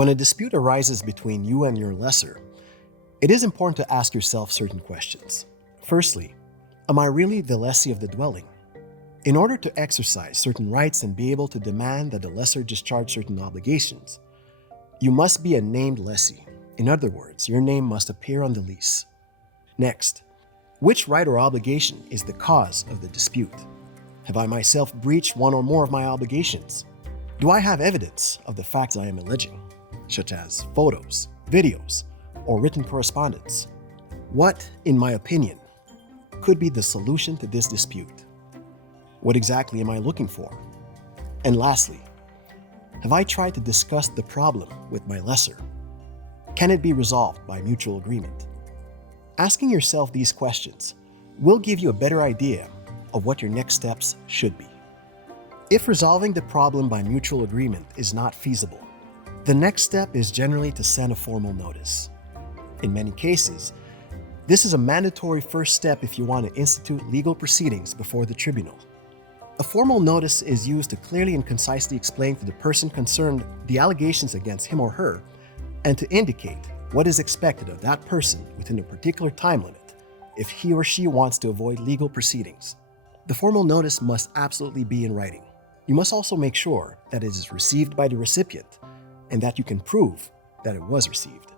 When a dispute arises between you and your lessor, it is important to ask yourself certain questions. Firstly, am I really the lessee of the dwelling? In order to exercise certain rights and be able to demand that the lessor discharge certain obligations, you must be a named lessee. In other words, your name must appear on the lease. Next, which right or obligation is the cause of the dispute? Have I myself breached one or more of my obligations? Do I have evidence of the facts I am alleging, such as photos, videos, or written correspondence? What, in my opinion, could be the solution to this dispute? What exactly am I looking for? And lastly, have I tried to discuss the problem with my lessor? Can it be resolved by mutual agreement? Asking yourself these questions will give you a better idea of what your next steps should be. If resolving the problem by mutual agreement is not feasible, the next step is generally to send a formal notice. In many cases, this is a mandatory first step if you want to institute legal proceedings before the tribunal. A formal notice is used to clearly and concisely explain to the person concerned the allegations against him or her and to indicate what is expected of that person within a particular time limit if he or she wants to avoid legal proceedings. The formal notice must absolutely be in writing. You must also make sure that it is received by the recipient and that you can prove that it was received.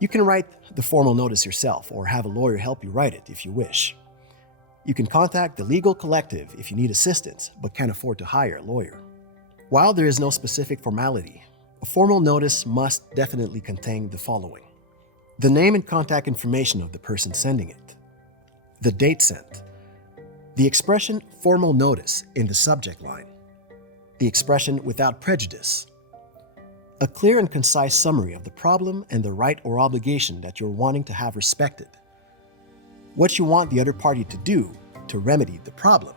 You can write the formal notice yourself or have a lawyer help you write it if you wish. You can contact the legal collective if you need assistance but can't afford to hire a lawyer. While there is no specific formality, a formal notice must definitely contain the following: the name and contact information of the person sending it, the date sent, the expression formal notice in the subject line, the expression without prejudice, a clear and concise summary of the problem and the right or obligation that you're wanting to have respected, what you want the other party to do to remedy the problem,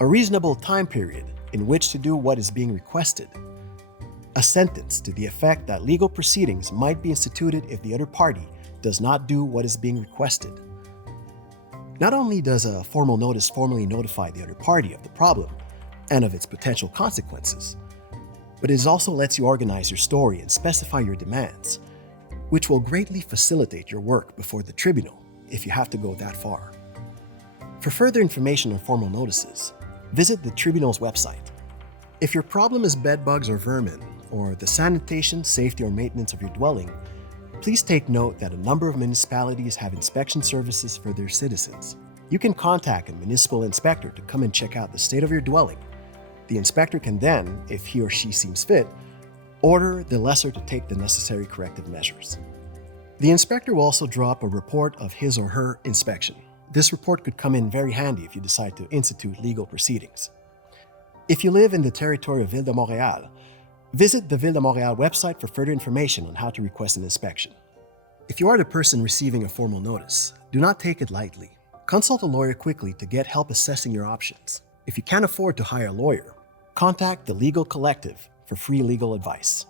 a reasonable time period in which to do what is being requested, a sentence to the effect that legal proceedings might be instituted if the other party does not do what is being requested. Not only does a formal notice formally notify the other party of the problem and of its potential consequences, but it also lets you organize your story and specify your demands, which will greatly facilitate your work before the tribunal if you have to go that far. For further information on formal notices, visit the Tribunal's website. If your problem is bed bugs or vermin, or the sanitation, safety, or maintenance of your dwelling, please take note that a number of municipalities have inspection services for their citizens. You can contact a municipal inspector to come and check out the state of your dwelling. The inspector can then, if he or she seems fit, order the lessor to take the necessary corrective measures. The inspector will also draw up a report of his or her inspection. This report could come in very handy if you decide to institute legal proceedings. If you live in the territory of Ville de Montréal, visit the Ville de Montréal website for further information on how to request an inspection. If you are the person receiving a formal notice, do not take it lightly. Consult a lawyer quickly to get help assessing your options. If you can't afford to hire a lawyer, contact the legal collective for free legal advice.